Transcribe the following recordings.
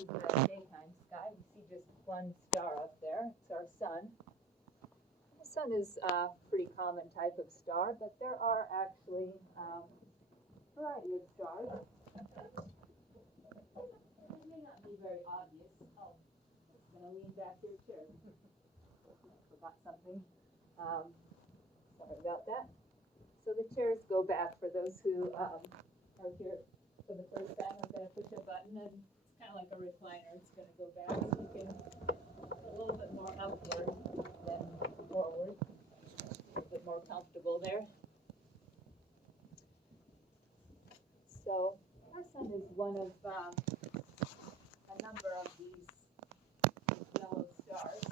is the daytime sky. We see just one star up there. It's our sun. The sun is a pretty common type of star, but there are actually a variety of stars. It may not be very obvious. Oh, it's going to lean back your chair. Forgot something. Sorry about that. So the chairs go back for those who are here for the first time. I'm going to push a button, and it's kind of like a recliner. It's going to go back, so you can a little bit more upward than forward. A little bit more comfortable there. So our sun is one of a number of these yellow stars.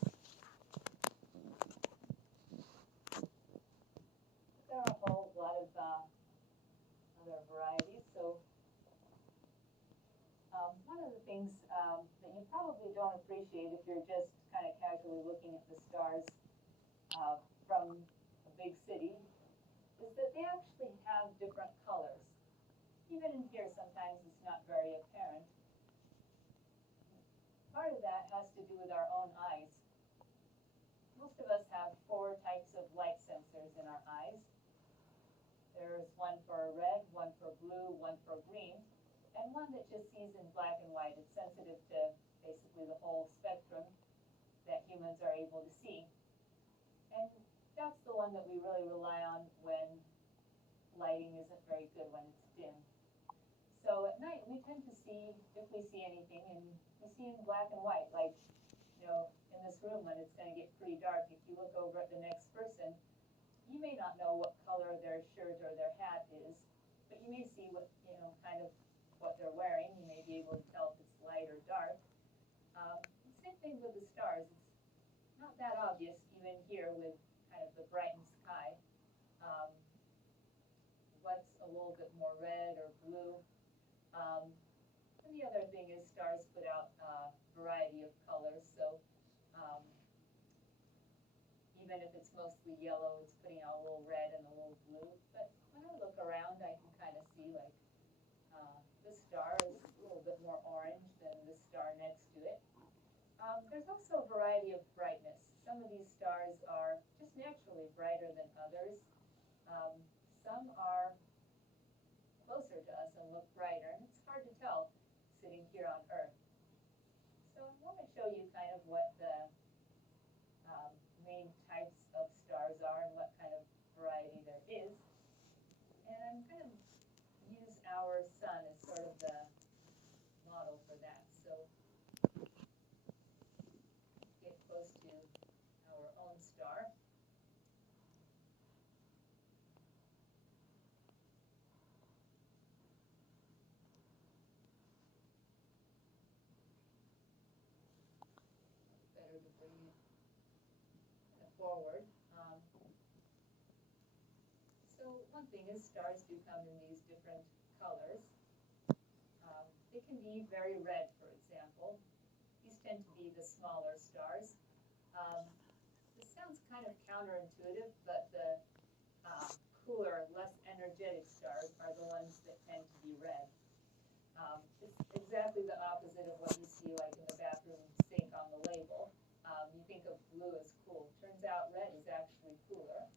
There are a whole lot of other varieties. So one of the things that you probably don't appreciate if you're just kind of casually looking at the stars from a big city is that they actually have different colors. Even in here, sometimes it's not very apparent. Part of that has to do with our own eyes. Most of us have 4 types of light sensors in our eyes. There's one for red, one for blue, one for green, and one that just sees in black and white. It's sensitive to basically the whole spectrum that humans are able to see. And that's the one that we really rely on when lighting isn't very good, when it's dim. So at night, we tend to see, if we see anything, and we see in black and white, like, in this room when it's going to get pretty dark. If you look over at the next person, you may not know what color their shirt or their hat is, but you may see what, kind of what they're wearing. You may be able to tell if it's light or dark. Same thing with the stars. It's not that obvious, even here with kind of the brightened sky. What's a little bit more red or blue. And the other thing is stars put out a variety of colors. So even if it's mostly yellow, it's putting out a little red and a little blue. But when I look around, I can kind of see like this star is a little bit more orange than the star next to it. There's also a variety of brightness. Some of these stars are just naturally brighter than others. Some are closer to us and look brighter, and it's hard to tell sitting here on Earth. So I want to show you kind of what the main types of stars are and what kind of variety there is. And I'm going to use our sun as sort of the model for that. So get close to our own star. Better to bring it forward. So one thing is stars do come in these different colors. They can be very red, for example. These tend to be the smaller stars. This sounds kind of counterintuitive, but the cooler, less energetic stars are the ones that tend to be red. It's exactly the opposite of what you see like in the bathroom sink on the label. You think of blue as cool. Turns out red is actually cooler.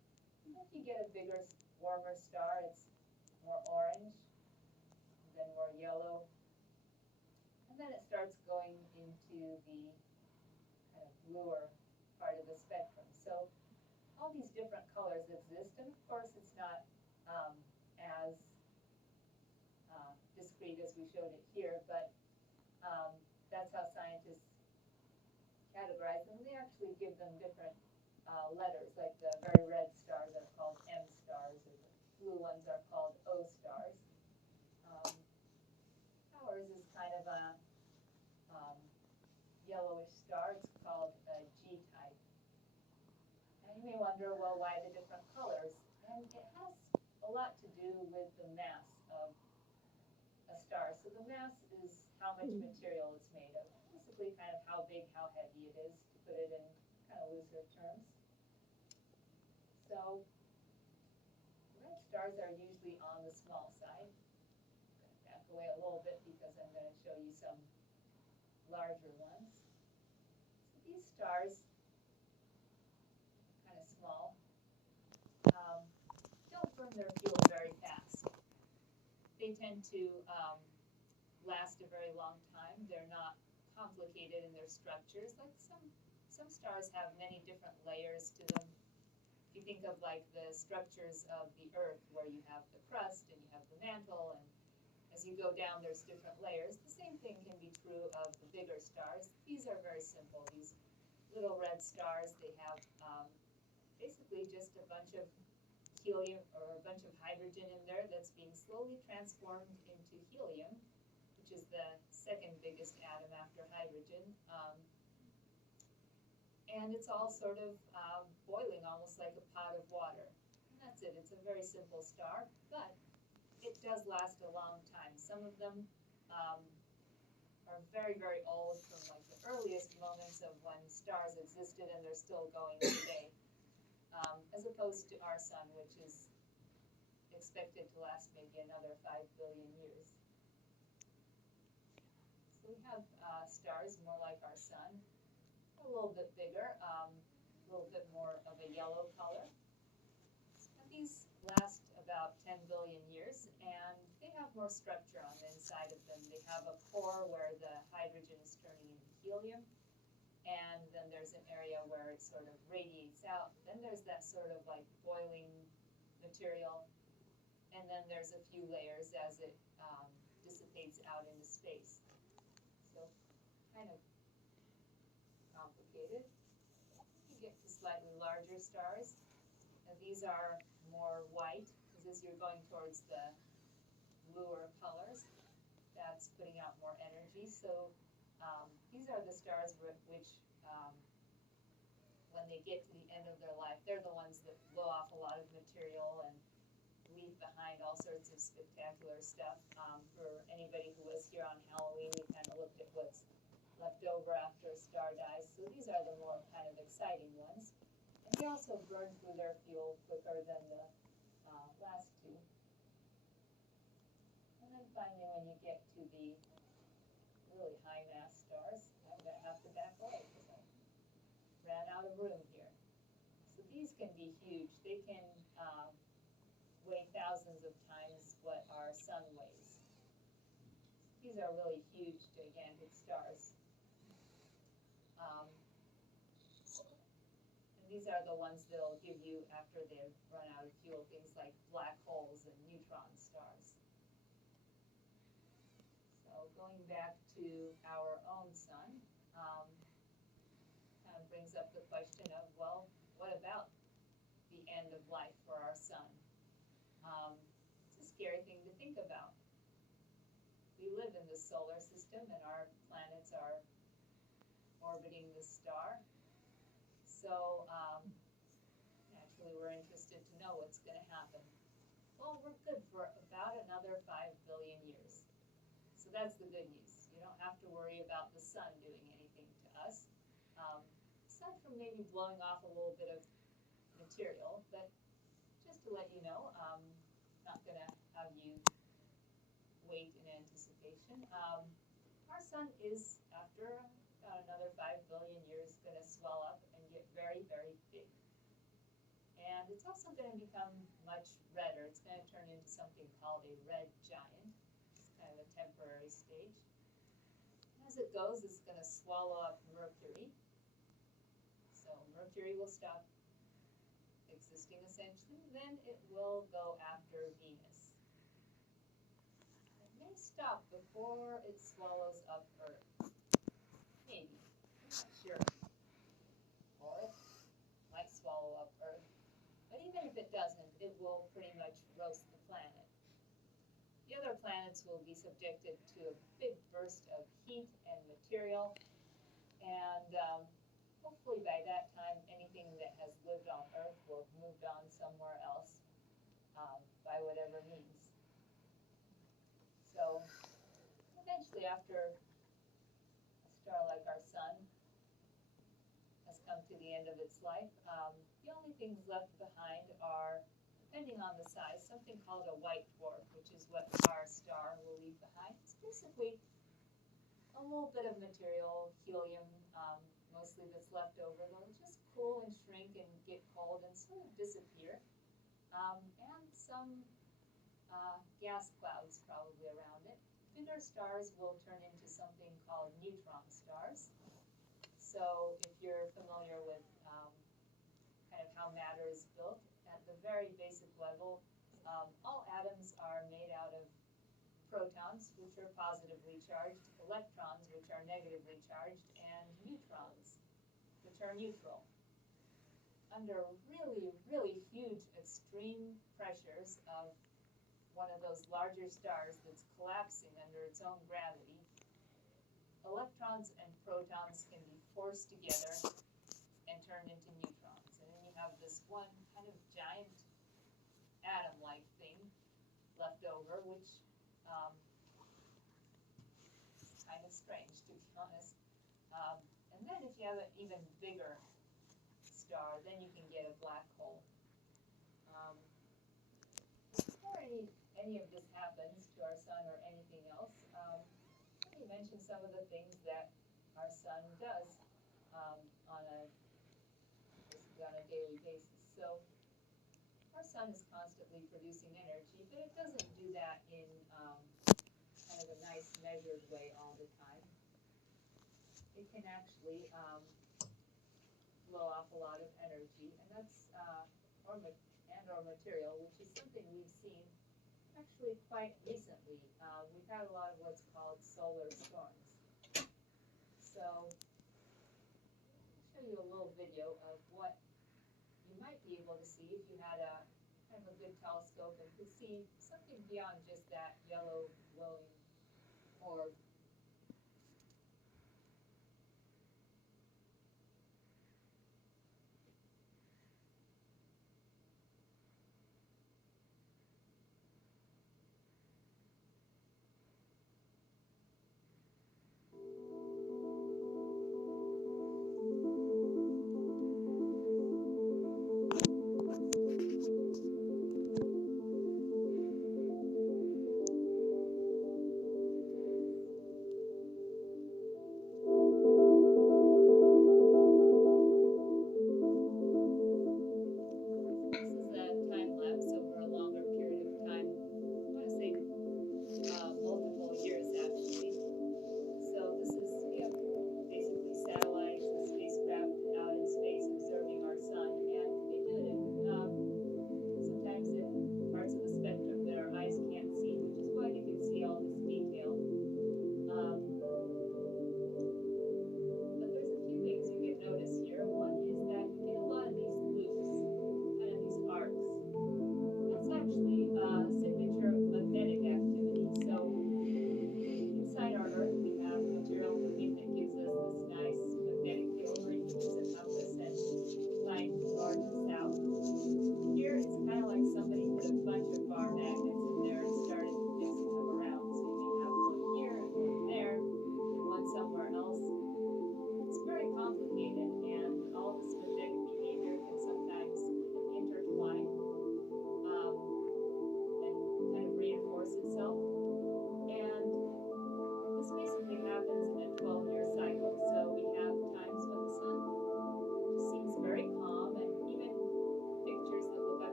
And if you get a bigger, warmer star, it's more orange, then more yellow. And then it starts going into the kind of bluer part of the spectrum. So all these different colors exist, and of course it's not as discrete as we showed it here, but that's how scientists categorize them. They actually give them different letters, like the very red stars are called M stars, or the blue ones are called O stars. Ours is kind of a yellowish star. It's called a G type. And you may wonder, well, why the different colors? And it has a lot to do with the mass of a star. So the mass is how much material it's made of. Basically kind of how big, how heavy it is, to put it in kind of looser terms. So red stars are usually on the small side. I'm going to back away a little bit because I'm going to show you some larger ones. So these stars, kind of small, don't burn their fuel very fast. They tend to last a very long time. They're not complicated in their structures. Like some stars have many different layers to them. If you think of like the structures of the Earth, where you have the crust and you have the mantle, and as you go down, there's different layers. The same thing can be true of the bigger stars. These are very simple. These little red stars, they have basically just a bunch of helium or a bunch of hydrogen in there that's being slowly transformed into helium, which is the second biggest atom after hydrogen. And it's all sort of boiling almost like a pot of water. And that's it. It's a very simple star, but it does last a long time. Some of them are very, very old, from like the earliest moments of when stars existed, and they're still going today, as opposed to our sun, which is expected to last maybe another 5 billion years. So we have stars more like our sun, a little bit bigger, a little bit more of a yellow color. And these last about 10 billion years, and they have more structure on the inside of them. They have a core where the hydrogen is turning into helium, and then there's an area where it sort of radiates out. Then there's that sort of like boiling material, and then there's a few layers as it dissipates out into space. So kind of complicated. You get to slightly larger stars, and these are more white, because as you're going towards the bluer colors, that's putting out more energy. So these are the stars which, when they get to the end of their life, they're the ones that blow off a lot of material and leave behind all sorts of spectacular stuff. For anybody who was here on Halloween, we kind of looked at what's left over after a star dies. So these are the more kind of exciting ones. And they also burn through their fuel quicker than the last two. And then finally, when you get to the really high mass stars, I'm going to have to back away because I ran out of room here. So these can be huge. They can weigh thousands of times what our sun weighs. These are really huge, gigantic stars. And these are the ones that'll give you, after they've run out of fuel, things like black holes and neutron stars. So going back to our own sun, kind of brings up the question of, well, what about the end of life for our sun? It's a scary thing to think about. We live in the solar system, and our planets are orbiting the star. So naturally, we're interested to know what's going to happen. Well, we're good for about another 5 billion years. So that's the good news. You don't have to worry about the sun doing anything to us, aside from maybe blowing off a little bit of material. But just to let you know, not going to have you wait in anticipation. Our sun is, after about another 5 billion years, going to swell up and get very, very big. And it's also going to become much redder. It's going to turn into something called a red giant. It's kind of a temporary stage. As it goes, it's going to swallow up Mercury. So Mercury will stop existing, essentially. Then it will go after Venus. It may stop before it swallows up Earth. Maybe. I'm not sure. Or it might swallow up Earth. But even if it doesn't, it will pretty much roast the planet. The other planets will be subjected to a big burst of heat and material, and hopefully by that time, anything that has lived on Earth will have moved on somewhere else by whatever means. So eventually, after a star like our sun has come to the end of its life, the only things left behind are, depending on the size, something called a white dwarf, which is what our star will leave behind. It's basically a a little bit of material, helium, mostly that's left over, that'll just cool and shrink and get cold and sort of disappear. And some gas clouds probably around it. Bigger stars will turn into something called neutron stars. So if you're familiar with kind of how matter is built, at the very basic level, all atoms are made out of protons, which are positively charged, electrons, which are negatively charged, and neutrons, which are neutral. Under really, really huge extreme pressures of one of those larger stars that's collapsing under its own gravity, electrons and protons can be forced together and turned into neutrons. And then you have this one kind of giant atom-like thing left over, which is kind of strange, to be honest. And then if you have an even bigger star, then you can get a black hole. Before any of this happens to our sun or anything else, let me mention some of the things that our sun does on a daily basis. So our sun is constantly producing energy, but it doesn't do that in kind of a nice measured way all the time. It can actually blow off a lot of energy, and that's or material, which is something we've seen actually quite recently. We've had a lot of what's called solar storms. So I'll show you a little video of what you might be able to see if you had a kind of a good telescope and could see something beyond just that yellow glowing orb.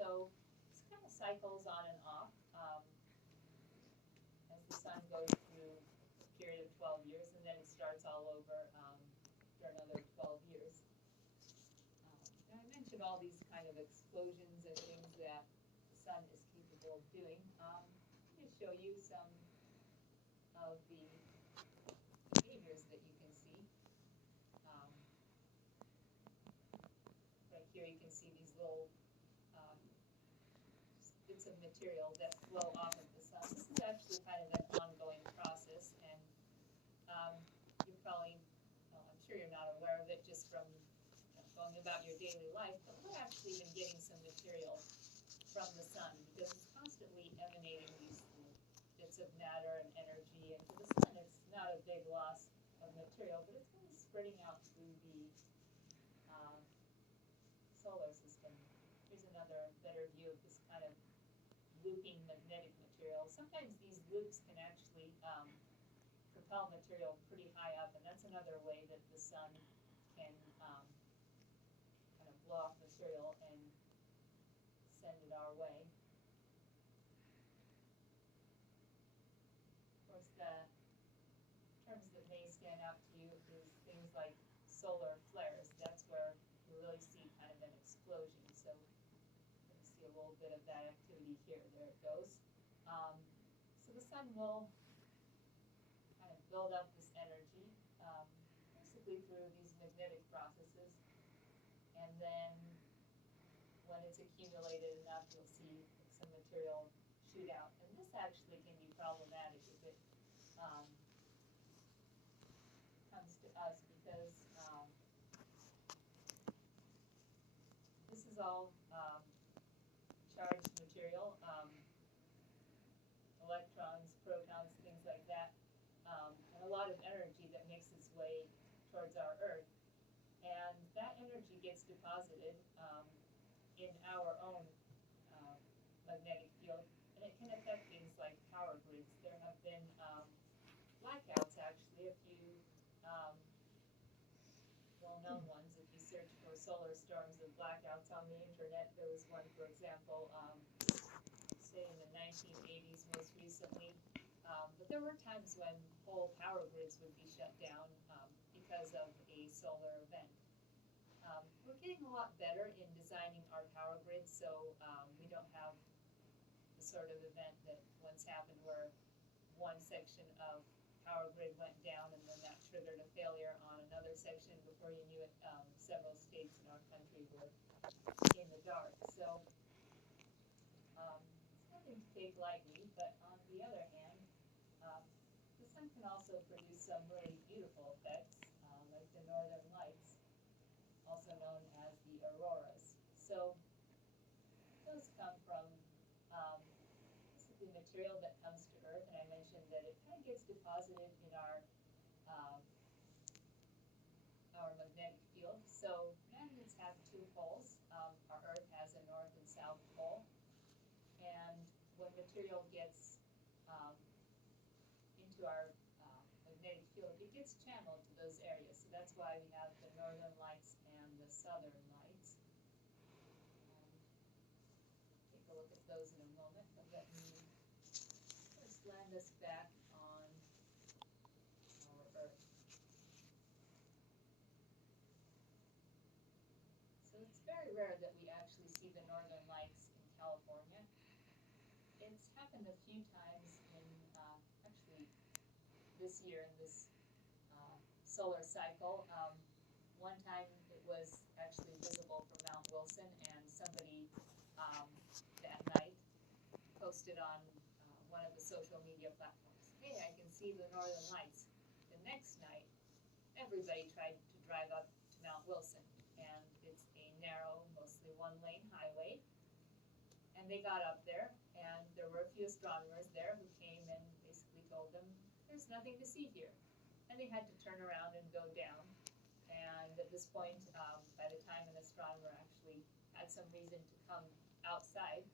So this kind of cycles on and off as the sun goes through a period of 12 years, and then it starts all over for another 12 years. And I mentioned all these kind of explosions and things that the sun is capable of doing. Let me show you some of the behaviors that you can see. Right here you can see these little bits of material that flow off of the sun. This is actually kind of an ongoing process, and you're probably, well, I'm sure you're not aware of it just from going about your daily life, but we're actually even getting some material from the sun because it's constantly emanating these bits of matter and energy into the sun. It's not a big loss of material, but it's really spreading out through the solar system. Here's another better view of this kind of looping magnetic material. Sometimes these loops can actually propel material pretty high up, and that's another way that the sun can kind of blow off material and send it our way. Of course, the terms that may stand out to you is things like solar flares. That's where you really see kind of an explosion. So you can see a little bit of that activity here. There it goes. So the sun will kind of build up this energy, basically through these magnetic processes, and then when it's accumulated enough, you'll see some material shoot out. And this actually can be problematic if it comes to us because this is all charged material, electrons, protons, things like that, and a lot of energy that makes its way towards our Earth. And that energy gets deposited in our own magnetic field, and it can affect things like power grids. There have been blackouts, actually, a few well-known ones. If you search for solar storms and blackouts on the internet, there was one, for example, say in the 1980s most recently. But there were times when whole power grids would be shut down because of a solar event. We're getting a lot better in designing our power grids, so we don't have the sort of event that once happened where one section of power grid went down and then that triggered a failure on another section. Before you knew it, several states in our country were in the dark. So it's nothing to take lightly, but on the other hand, the sun can also produce some really beautiful effects, like the northern lights, also known as the auroras. So those come from basically material that comes to Earth, and I mentioned that it kind of gets deposited in our magnetic field. So magnets have two poles. Our Earth has a north and south pole, and when material gets into our magnetic field, it gets channeled to those areas. So that's why we have the northern lights and the southern lights. Take a look at those in a moment, but let me first land us back on our Earth. So it's very rare that we actually see the northern lights in California. It's happened a few times in actually this year in this solar cycle. One time it was actually visible from Mount Wilson, and somebody that night posted on one of the social media platforms, "Hey, I can see the northern lights." The next night, everybody tried to drive up to Mount Wilson, and it's a narrow, mostly one-lane highway. And they got up there, and there were a few astronomers there who came and basically told them, "There's nothing to see here." And they had to turn around and go down. And at this point, by the time an astronomer actually had some reason to come outside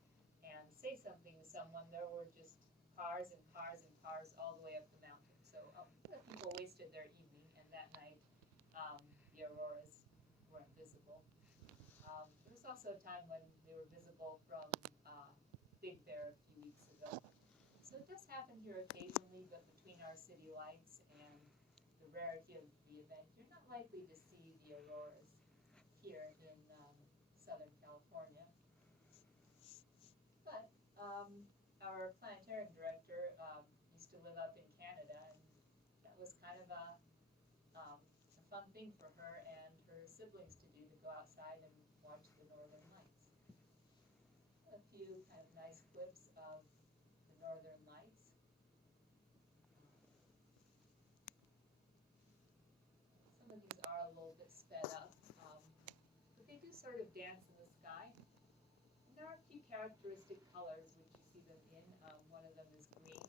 and say something to someone, there were just cars and cars and cars all the way up the mountain. So a lot of people wasted their evening, and that night the auroras weren't visible. There was also a time when they were visible from Big Bear a few weeks ago. So it does happen here occasionally, but between our city lights and the rarity of the event, you're not likely to see the auroras here in Southern California. But our planetarium director used to live up in Canada, and that was kind of a fun thing for her and her siblings to do, to go outside and watch the northern lights. A few kind of nice clips of the northern lights. sped up. But they do sort of dance in the sky. And there are a few characteristic colors which you see them in. One of them is green.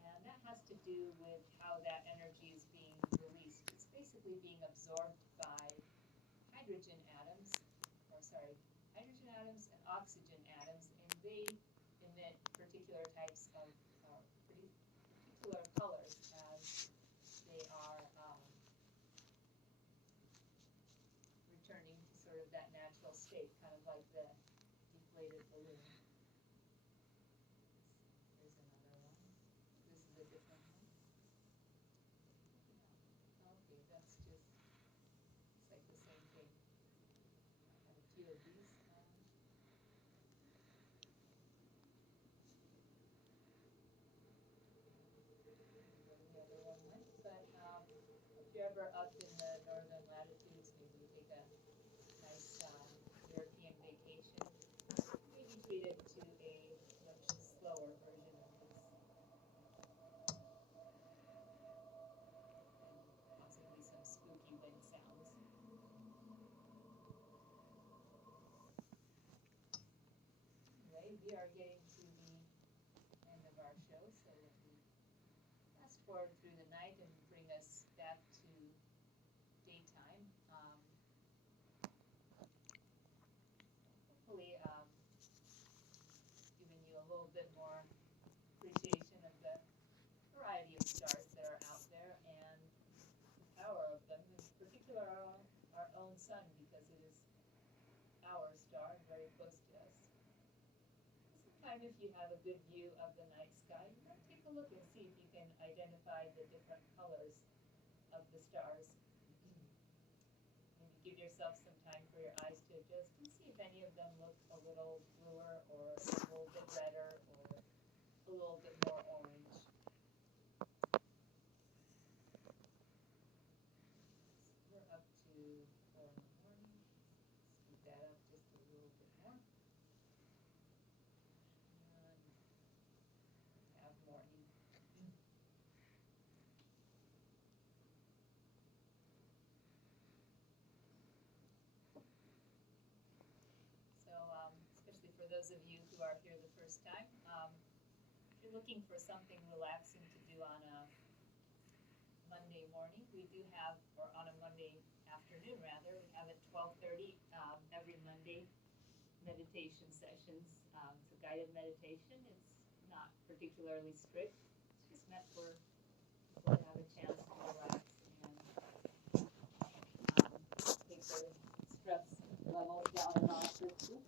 And that has to do with how that energy is being released. It's basically being absorbed by hydrogen atoms, hydrogen atoms and oxygen atoms, and they emit particular types of particular colors as they are returning to sort of that natural state, kind of like the deflated balloon. Here's another one. This is a different one. Okay, that's just, it's like the same thing. I have a few of these. The other one went, but if you're ever up in the northern latitudes, maybe you take a nice European vacation, maybe treat it to a much slower version of this, and possibly some spooky wind sounds. Anyway, we are getting to the end of our show, so let me fast forward through the night and bring us back to daytime. Hopefully giving you a little bit more appreciation of the variety of stars that are out there and the power of them, in particular our own sun, because it is our star, very close to us. Sometime if you have a good view of the night sky, you might take a look and see if you can identify the different colors of the stars. Maybe give yourself some time for your eyes to adjust and see if any of them look a little bluer or a little bit redder or a little bit more orange. We're up to 4 in the morning. Speed that up just a little bit more. And have morning. So, especially for those of you who are here the first time, if you're looking for something relaxing to do on a Monday morning, we do have, or on a Monday afternoon rather, we have at 12:30 every Monday meditation sessions. It's a guided meditation. It's not particularly strict. It's just meant for people to have a chance to relax and take their stress levels down a notch or two.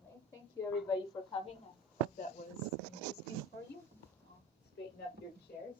Okay, thank you everybody for coming. I hope that was interesting for you. I'll straighten up your chairs.